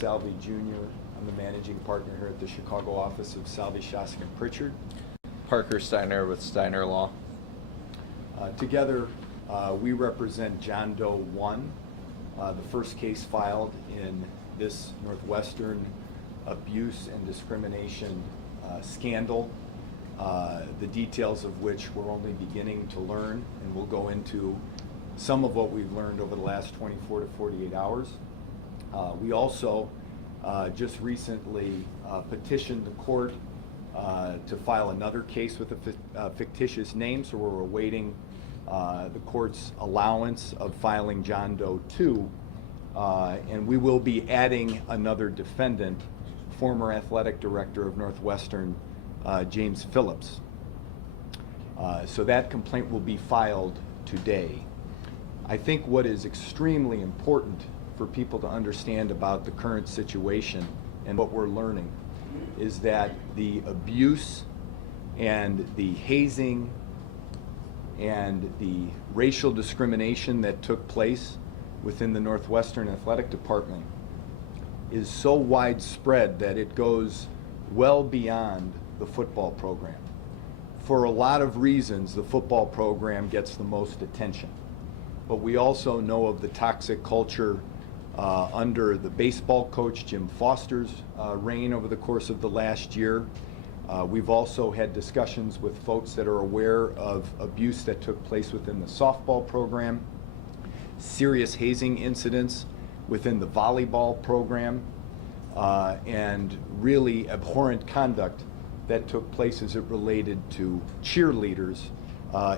Salvi Jr. I'm the managing partner here at the Chicago office of Salvi, Shostak and Pritchard. Parker Steiner with Steiner Law. Together, we represent John Doe 1, the first case filed in this Northwestern abuse and discrimination scandal, the details of which we're only beginning to learn, and we'll go into some of what we've learned over the last 24 to 48 hours. We also just recently petitioned the court to file another case with a fictitious name, so we're awaiting the court's allowance of filing John Doe 2, and we will be adding another defendant, former athletic director of Northwestern, James Phillips. So that complaint will be filed today. I think what is extremely important for people to understand about the current situation and what we're learning is that the abuse and the hazing and the racial discrimination that took place within the Northwestern Athletic Department is so widespread that it goes well beyond the football program. For a lot of reasons, the football program gets the most attention. But we also know of the toxic culture under the baseball coach Jim Foster's reign over the course of the last year. We've also had discussions with folks that are aware of abuse that took place within the softball program, serious hazing incidents within the volleyball program, and really abhorrent conduct that took place as it related to cheerleaders,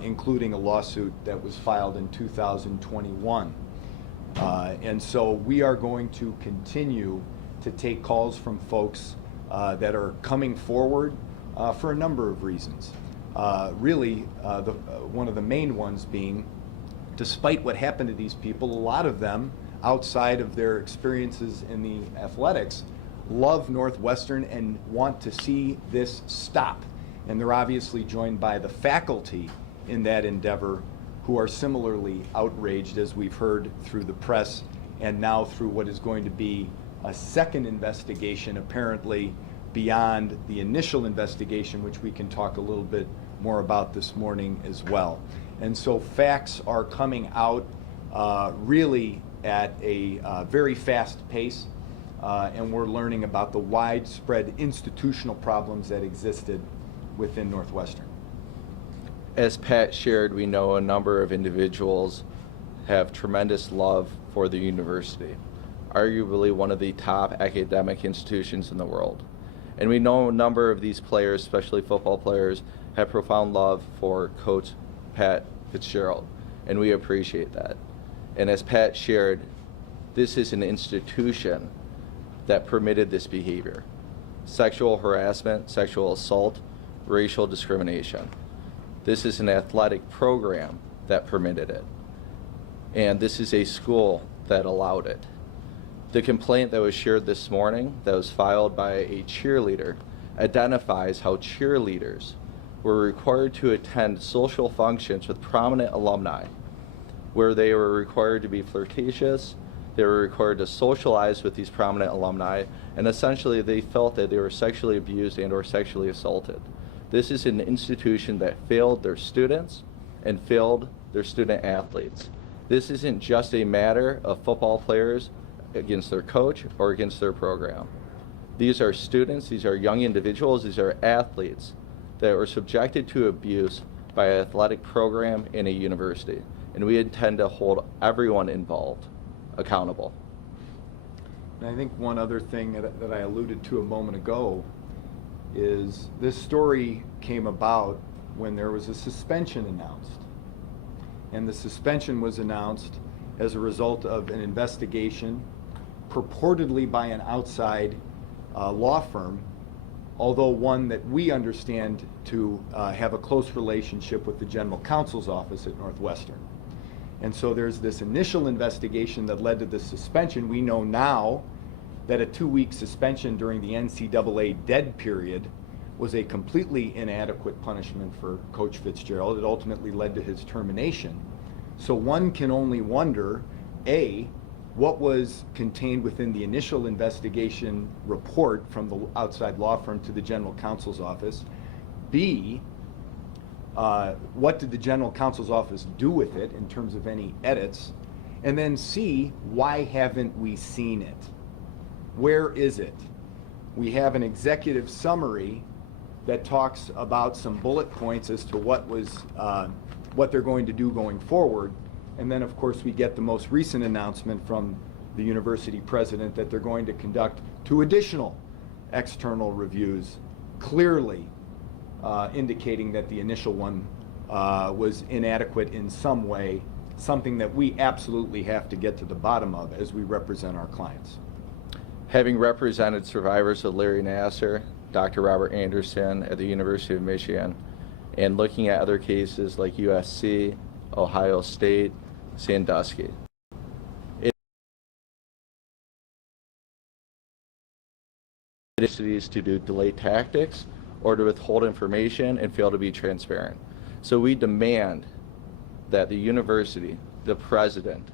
including a lawsuit that was filed in 2021. And so we are going to continue to take calls from folks that are coming forward for a number of reasons. One of the main ones being, despite what happened to these people, a lot of them, outside of their experiences in the athletics, love Northwestern and want to see this stop. And they're obviously joined by the faculty in that endeavor, who are similarly outraged, as we've heard through the press and now through what is going to be a second investigation, apparently beyond the initial investigation, which we can talk a little bit more about this morning as well. And so facts are coming out really at a very fast pace, and we're learning about the widespread institutional problems that existed within Northwestern. As Pat shared, we know a number of individuals have tremendous love for the university, arguably one of the top academic institutions in the world. And we know a number of these players, especially football players, have profound love for Coach Pat Fitzgerald, and we appreciate that. And as Pat shared, this is an institution that permitted this behavior: sexual harassment, sexual assault, racial discrimination. This is an athletic program that permitted it. And this is a school that allowed it. The complaint that was shared this morning, that was filed by a cheerleader, identifies how cheerleaders were required to attend social functions with prominent alumni, where they were required to be flirtatious, they were required to socialize with these prominent alumni, and essentially they felt that they were sexually abused and or sexually assaulted. This is an institution that failed their students and failed their student athletes. This isn't just a matter of football players against their coach or against their program. These are students, these are young individuals, these are athletes that were subjected to abuse by an athletic program in a university. And we intend to hold everyone involved accountable. And I think one other thing that I alluded to a moment ago is this story came about when there was a suspension announced. And the suspension was announced as a result of an investigation purportedly by an outside law firm, although one that we understand to have a close relationship with the general counsel's office at Northwestern. And so there's this initial investigation that led to the suspension. We know now that a 2-week suspension during the NCAA dead period was a completely inadequate punishment for Coach Fitzgerald. It ultimately led to his termination. So one can only wonder, A, what was contained within the initial investigation report from the outside law firm to the general counsel's office. B, what did the general counsel's office do with it in terms of any edits? And then C, why haven't we seen it? Where is it? We have an executive summary that talks about some bullet points as to what they're going to do going forward. And then, of course, we get the most recent announcement from the university president that they're going to conduct 2 additional external reviews, clearly indicating that the initial one was inadequate in some way, something that we absolutely have to get to the bottom of as we represent our clients. Having represented survivors of Larry Nassar, Dr. Robert Anderson at the University of Michigan, and looking at other cases like USC, Ohio State, Sandusky, to do delay tactics or to withhold information and fail to be transparent. So we demand that the university, the president,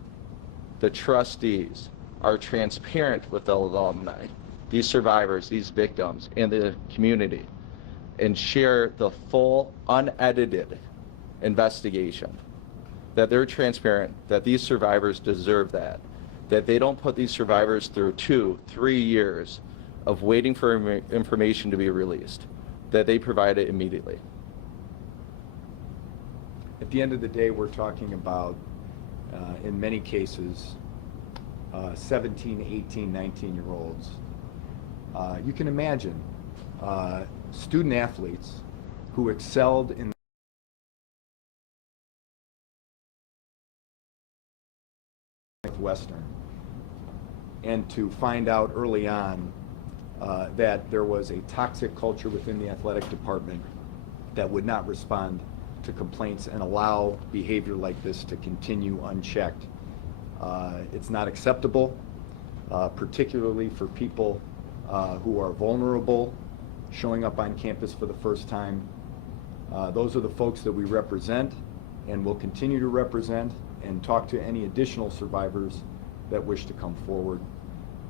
the trustees are transparent with the alumni, these survivors, these victims, and the community, and share the full, unedited investigation. That they're transparent, that these survivors deserve that they don't put these survivors through 2-3 years of waiting for information to be released, that they provide it immediately. At the end of the day, we're talking about, in many cases, 17, 18, 19-year-olds. You can imagine student athletes who excelled in Northwestern, and to find out early on that there was a toxic culture within the athletic department that would not respond to complaints and allow behavior like this to continue unchecked. It's not acceptable, particularly for people who are vulnerable, showing up on campus for the first time. Those are the folks that we represent and will continue to represent, and talk to any additional survivors that wish to come forward.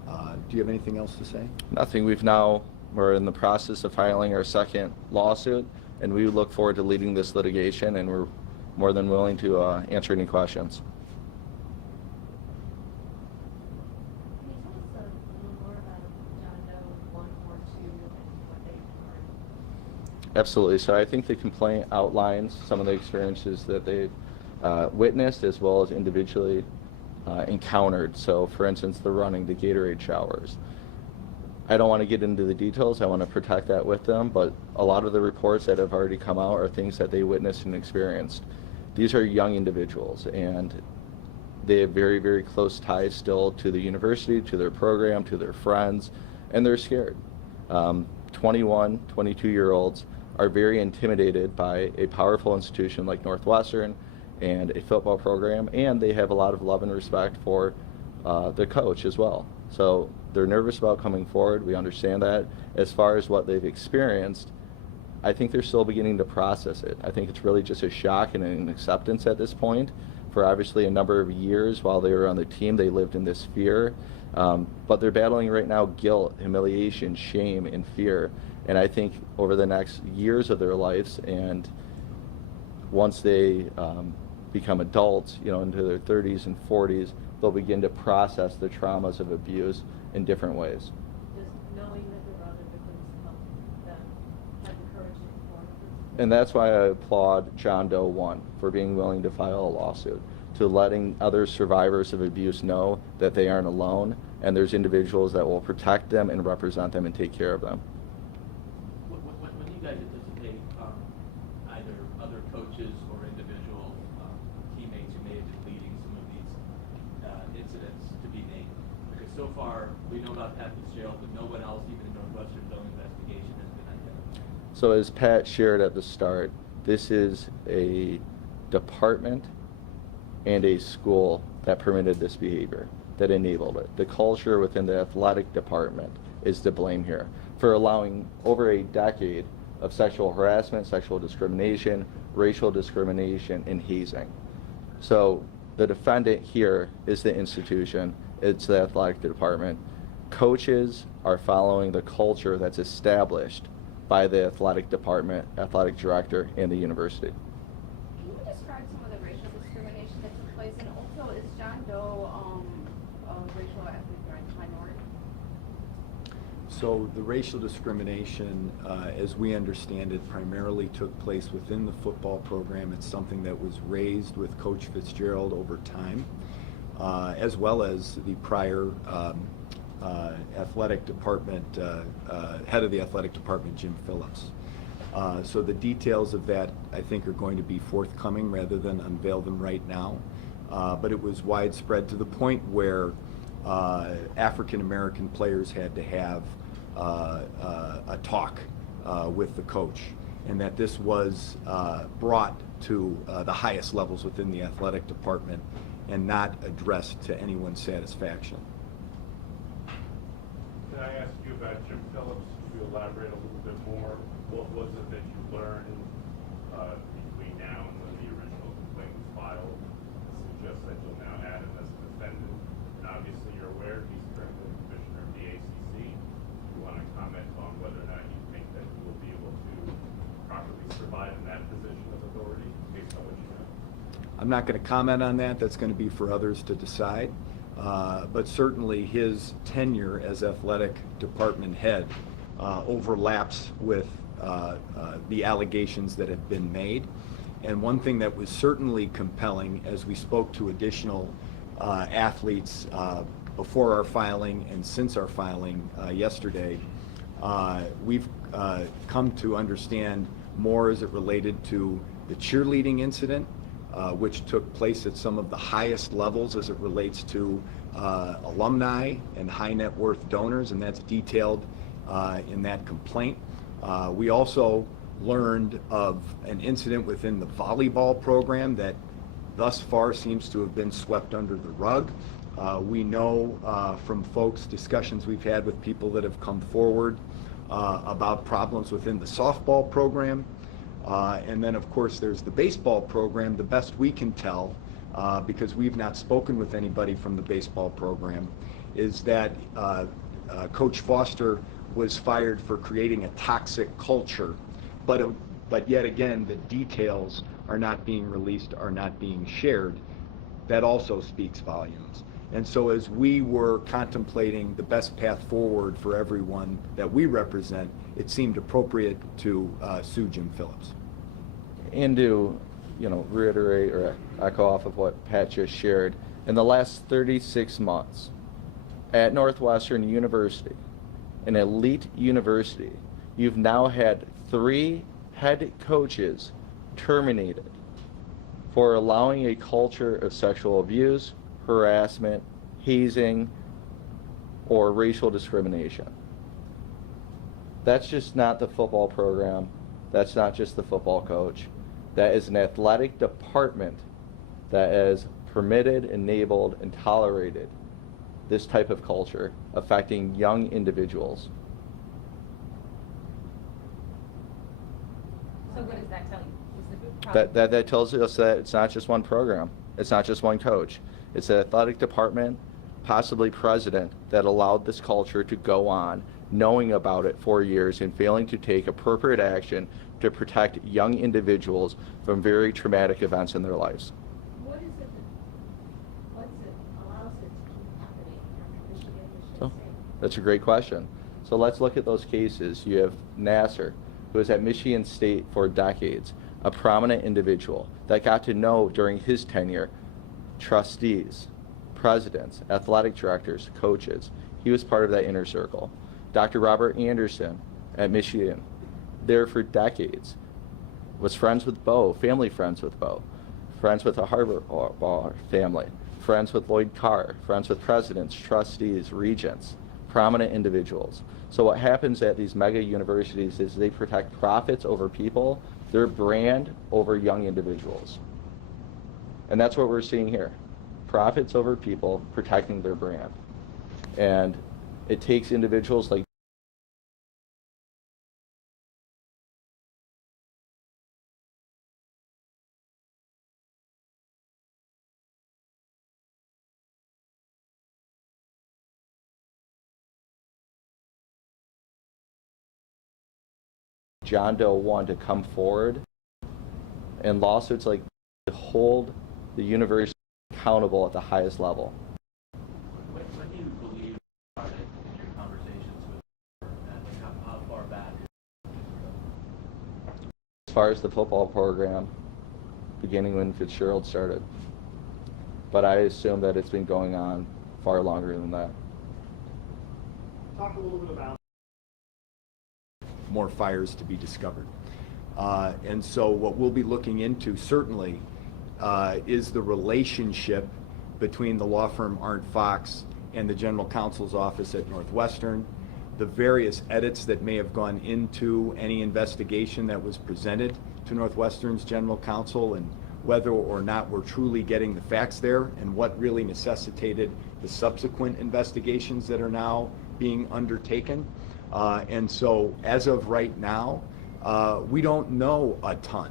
Do you have anything else to say? Nothing. We're in the process of filing our second lawsuit, and we look forward to leading this litigation, and we're more than willing to answer any questions. Can you tell us a little more about John Doe 1 or 2 and what they learned? Absolutely. So I think the complaint outlines some of the experiences that they've witnessed as well as individually encountered. So for instance, the running, the Gatorade showers. I don't want to get into the details. I want to protect that with them, but a lot of the reports that have already come out are things that they witnessed and experienced. These are young individuals, and they have very, very close ties still to the university, to their program, to their friends, and they're scared. 21, 22-year-olds are very intimidated by a powerful institution like Northwestern and a football program, and they have a lot of love and respect for the coach as well. So they're nervous about coming forward. We understand that. As far as what they've experienced, I think they're still beginning to process it. I think it's really just a shock and an acceptance at this point. For obviously a number of years while they were on the team, they lived in this fear. But they're battling right now guilt, humiliation, shame, and fear. And I think over the next years of their lives, and once they become adults, into their 30s and 40s, they'll begin to process the traumas of abuse in different ways. Just knowing that there are other victims help them have the courage to inform them. And that's why I applaud John Doe 1 for being willing to file a lawsuit, to letting other survivors of abuse know that they aren't alone, and there's individuals that will protect them and represent them and take care of them. When you guys anticipate either other coaches or individual teammates who may have been leading some of these incidents to be named? Because so far, we know about Pat Fitzgerald, but no one else, even in Northwestern's own investigation, has been identified. So as Pat shared at the start, this is a department and a school that permitted this behavior, that enabled it. The culture within the athletic department is to blame here for allowing over a decade of sexual harassment, sexual discrimination, racial discrimination, and hazing. So the defendant here is the institution, it's the athletic department. Coaches are following the culture that's established by the athletic department, athletic director, and the university. Can you describe some of the racial discrimination that took place? And also, is John Doe a racial ethnic minority? So the racial discrimination, as we understand it, primarily took place within the football program. It's something that was raised with Coach Fitzgerald over time, as well as the prior athletic department, head of the athletic department, Jim Phillips. So the details of that, I think, are going to be forthcoming rather than unveil them right now. But it was widespread to the point where African American players had to have a talk with the coach, and that this was brought to the highest levels within the athletic department and not addressed to anyone's satisfaction. Can I ask you about Jim Phillips? Could you elaborate a little bit more? What was it that you learned between now and when the original complaint was filed that suggests that you'll now add him as a defendant? And obviously you're aware he's currently the commissioner of the ACC. Do you want to comment on whether or not you think that he will be able to properly survive in that position of authority based on what you know? I'm not going to comment on that. That's going to be for others to decide. But certainly his tenure as athletic department head overlaps with the allegations that have been made. And one thing that was certainly compelling, as we spoke to additional athletes before our filing and since our filing yesterday, we've come to understand more as it related to the cheerleading incident, which took place at some of the highest levels as it relates to alumni and high net worth donors, and that's detailed in that complaint. We also learned of an incident within the volleyball program that thus far seems to have been swept under the rug. We know from folks, discussions we've had with people that have come forward about problems within the softball program. And then, of course, there's the baseball program. The best we can tell, because we've not spoken with anybody from the baseball program, is that Coach Foster was fired for creating a toxic culture. But yet again, the details are not being released, are not being shared. That also speaks volumes. And so as we were contemplating the best path forward for everyone that we represent, it seemed appropriate to sue Jim Phillips. And to, reiterate or echo off of what Pat just shared, in the last 36 months at Northwestern University, an elite university, you've now had 3 head coaches terminated for allowing a culture of sexual abuse, harassment, hazing, or racial discrimination. That's just not the football program. That's not just the football coach. That is an athletic department that has permitted, enabled, and tolerated this type of culture affecting young individuals. So what does that tell you? That tells us that it's not just one program. It's not just one coach. It's an athletic department, possibly president, that allowed this culture to go on, knowing about it for years and failing to take appropriate action to protect young individuals from very traumatic events in their lives. What is it allows it to keep happening after Michigan So, State? that's a great question. So let's look at those cases. You have Nasser, who was at Michigan State for decades, a prominent individual that got to know during his tenure trustees, presidents, athletic directors, coaches. He was part of that inner circle. Dr. Robert Anderson at Michigan, there for decades, was friends with Bo, family friends with Bo, friends with the Harbaugh family, friends with Lloyd Carr, friends with presidents, trustees, regents, prominent individuals. So what happens at these mega universities is they protect profits over people, their brand over young individuals. And that's what we're seeing here. Profits over people, protecting their brand. And it takes individuals like John Doe 1 to come forward and lawsuits like to hold the university accountable at the highest level. When do you believe you started in your conversations with her, and how far back? As far as the football program, beginning when Fitzgerald started. But I assume that it's been going on far longer than that. Talk a little bit about more fires to be discovered. And so what we'll be looking into certainly is the relationship between the law firm Arndt Fox and the General Counsel's office at Northwestern, the various edits that may have gone into any investigation that was presented to Northwestern's General Counsel, and whether or not we're truly getting the facts there, and what really necessitated the subsequent investigations that are now being undertaken. And so as of right now, we don't know a ton.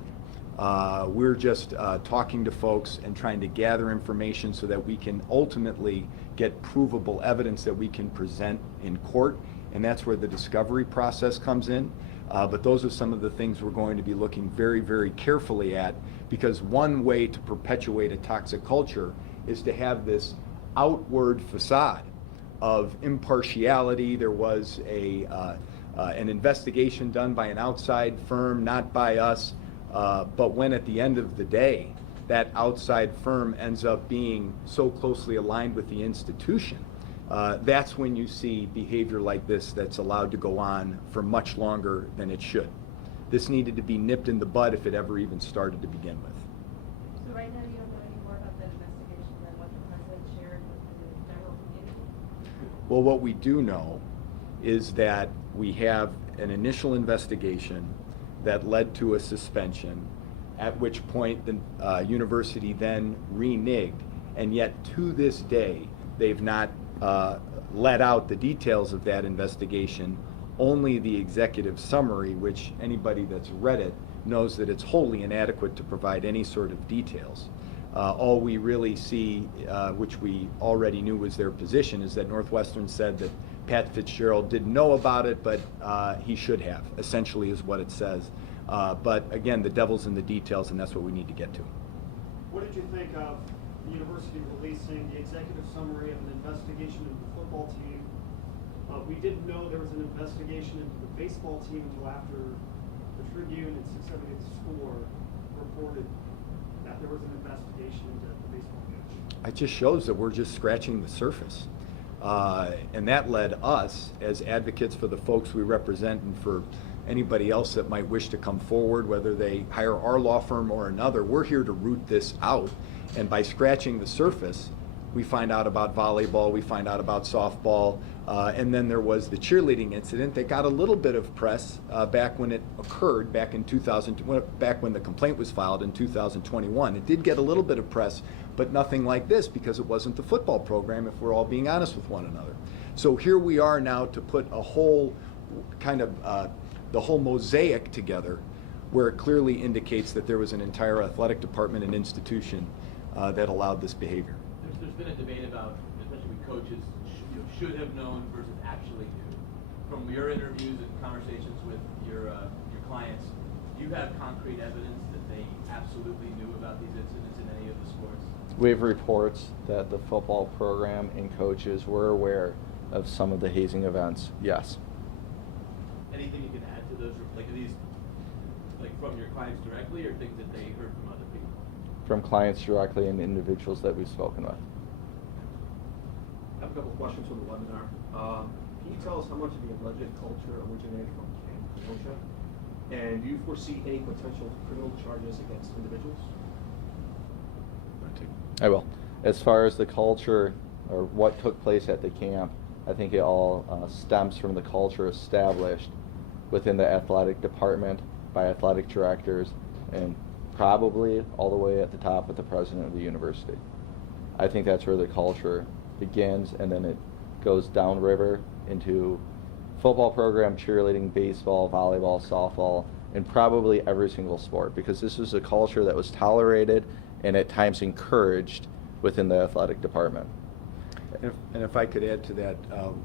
We're just talking to folks and trying to gather information so that we can ultimately get provable evidence that we can present in court, and that's where the discovery process comes in. But those are some of the things we're going to be looking very, very carefully at, because one way to perpetuate a toxic culture is to have this outward facade of impartiality. There was an investigation done by an outside firm, not by us, but when at the end of the day, that outside firm ends up being so closely aligned with the institution, that's when you see behavior like this that's allowed to go on for much longer than it should. This needed to be nipped in the bud if it ever even started to begin with. So right now, you don't know any more about that investigation than what the president shared with the general community? Well, what we do know is that we have an initial investigation that led to a suspension, at which point the university then reneged, and yet to this day they've not let out the details of that investigation, only the executive summary, which anybody that's read it knows that it's wholly inadequate to provide any sort of details. All we really see, which we already knew was their position, is that Northwestern said that Pat Fitzgerald didn't know about it, but he should have, essentially is what it says. But again, the devil's in the details, and that's what we need to get to. what did you think of the university releasing the executive summary of an investigation into the football team? We didn't know there was an investigation into the baseball team until after the Tribune and 678 Score reported that there was an investigation into the baseball coach. It just shows that we're just scratching the surface. And that led us, as advocates for the folks we represent and for anybody else that might wish to come forward, whether they hire our law firm or another, we're here to root this out. And by scratching the surface, we find out about volleyball, we find out about softball, and then there was the cheerleading incident that got a little bit of press back when it occurred, back in back when the complaint was filed in 2021. It did get a little bit of press, but nothing like this, because it wasn't the football program, if we're all being honest with one another. So here we are now to put a whole kind of the whole mosaic together, where it clearly indicates that there was an entire athletic department and institution that allowed this behavior. There's been a debate about, especially with coaches, should have known versus actually knew. From your interviews and conversations with your clients, do you have concrete evidence that they absolutely knew about these incidents in any of the sports? We have reports that the football program and coaches were aware of some of the hazing events, yes. Anything you can add to those? Like, are these like from your clients directly, or things that they heard from other people? From clients directly and individuals that we've spoken with. I have a couple of questions from the webinar. Can you tell us how much of the alleged culture originated from Camp Kenosha? And do you foresee any potential criminal charges against individuals? I will. As far as the culture or what took place at the camp, I think it all stems from the culture established within the athletic department by athletic directors, and probably all the way at the top with the president of the university. I think that's where the culture begins, and then it goes downriver into football program, cheerleading, baseball, volleyball, softball, and probably every single sport, because this was a culture that was tolerated and at times encouraged within the athletic department. And if I could add to that,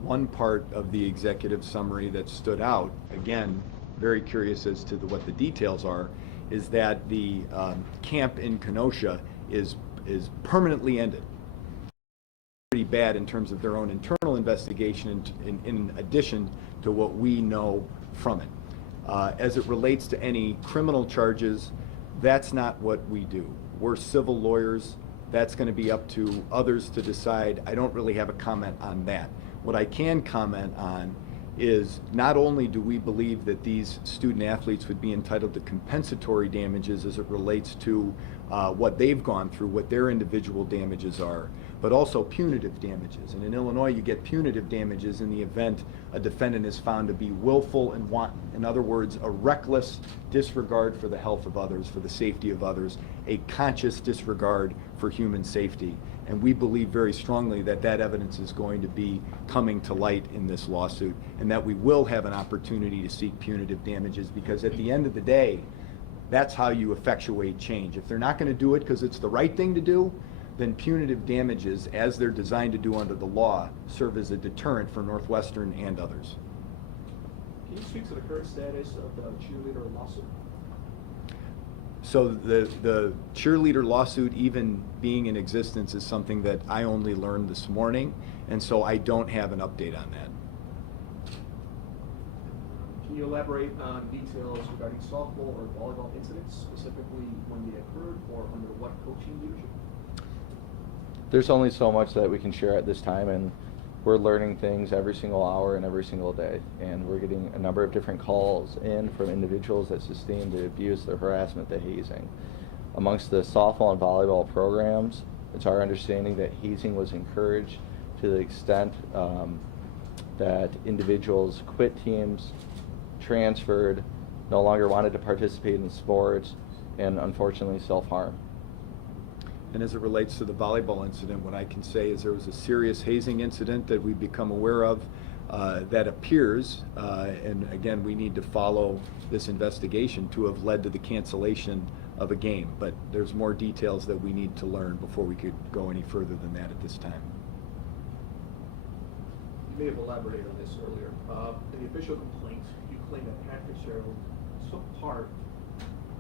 one part of the executive summary that stood out, again, very curious as to what the details are, is that the camp in Kenosha is permanently ended. Pretty bad in terms of their own internal investigation in addition to what we know from it. As it relates to any criminal charges, that's not what we do. We're civil lawyers. That's going to be up to others to decide. I don't really have a comment on that. What I can comment on is not only do we believe that these student athletes would be entitled to compensatory damages as it relates to what they've gone through, what their individual damages are, but also punitive damages. And in Illinois, you get punitive damages in the event a defendant is found to be willful and wanton. In other words, a reckless disregard for the health of others, for the safety of others, a conscious disregard for human safety. And we believe very strongly that that evidence is going to be coming to light in this lawsuit, and that we will have an opportunity to seek punitive damages, because at the end of the day, that's how you effectuate change. If they're not going to do it because it's the right thing to do, then punitive damages, as they're designed to do under the law, serve as a deterrent for Northwestern and others. Can you speak to the current status of the cheerleader lawsuit? So the cheerleader lawsuit, even being in existence, is something that I only learned this morning, and so I don't have an update on that. Can you elaborate on details regarding softball or volleyball incidents, specifically when they occurred or under what coaching leadership? There's only so much that we can share at this time, and we're learning things every single hour and every single day. And we're getting a number of different calls in from individuals that sustain the abuse, the harassment, the hazing. Amongst the softball and volleyball programs, it's our understanding that hazing was encouraged to the extent that individuals quit teams, transferred, no longer wanted to participate in sports, and unfortunately self-harm. And as it relates to the volleyball incident, what I can say is there was a serious hazing incident that we've become aware of that appears, and again, we need to follow this investigation, to have led to the cancellation of a game. But there's more details that we need to learn before we could go any further than that at this time. You may have elaborated on this earlier. In the official complaint, you claim that Pat Fitzgerald took part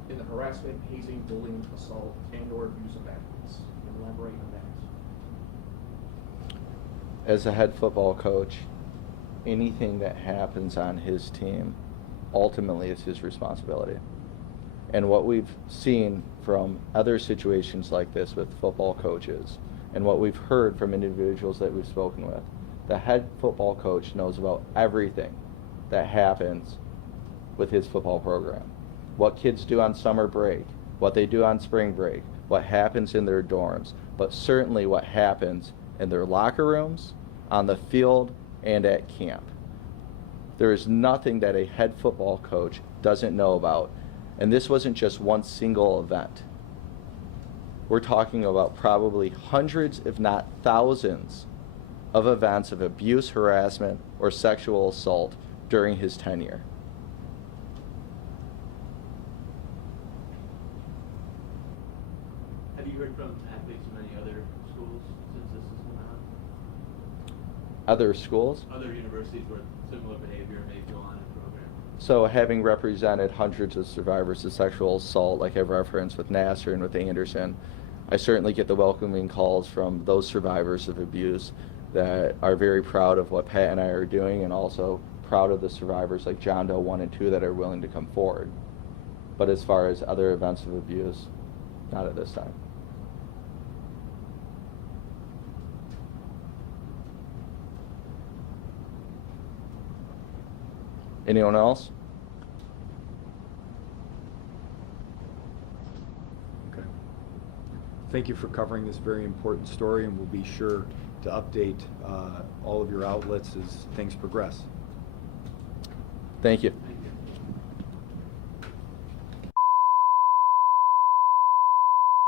in the harassment, hazing, bullying, assault, and/or abuse of athletes. Can you elaborate on that? As a head football coach, anything that happens on his team ultimately is his responsibility. And what we've seen from other situations like this with football coaches, and what we've heard from individuals that we've spoken with, the head football coach knows about everything that happens with his football program. What kids do on summer break, what they do on spring break, what happens in their dorms, but certainly what happens in their locker rooms, on the field, and at camp. There is nothing that a head football coach doesn't know about. And this wasn't just one single event. We're talking about probably hundreds, if not thousands, of events of abuse, harassment, or sexual assault during his tenure. Have you heard from athletes from any other schools since this has come out? Other schools? Other universities where similar behavior may go on in the program? So having represented hundreds of survivors of sexual assault, like I've referenced with Nasser and with Anderson, I certainly get the welcoming calls from those survivors of abuse that are very proud of what Pat and I are doing, and also proud of the survivors like John Doe 1 and 2 that are willing to come forward. But as far as other events of abuse, not at this time. Anyone else? Okay. Thank you for covering this very important story, and we'll be sure to update all of your outlets as things progress. Thank you.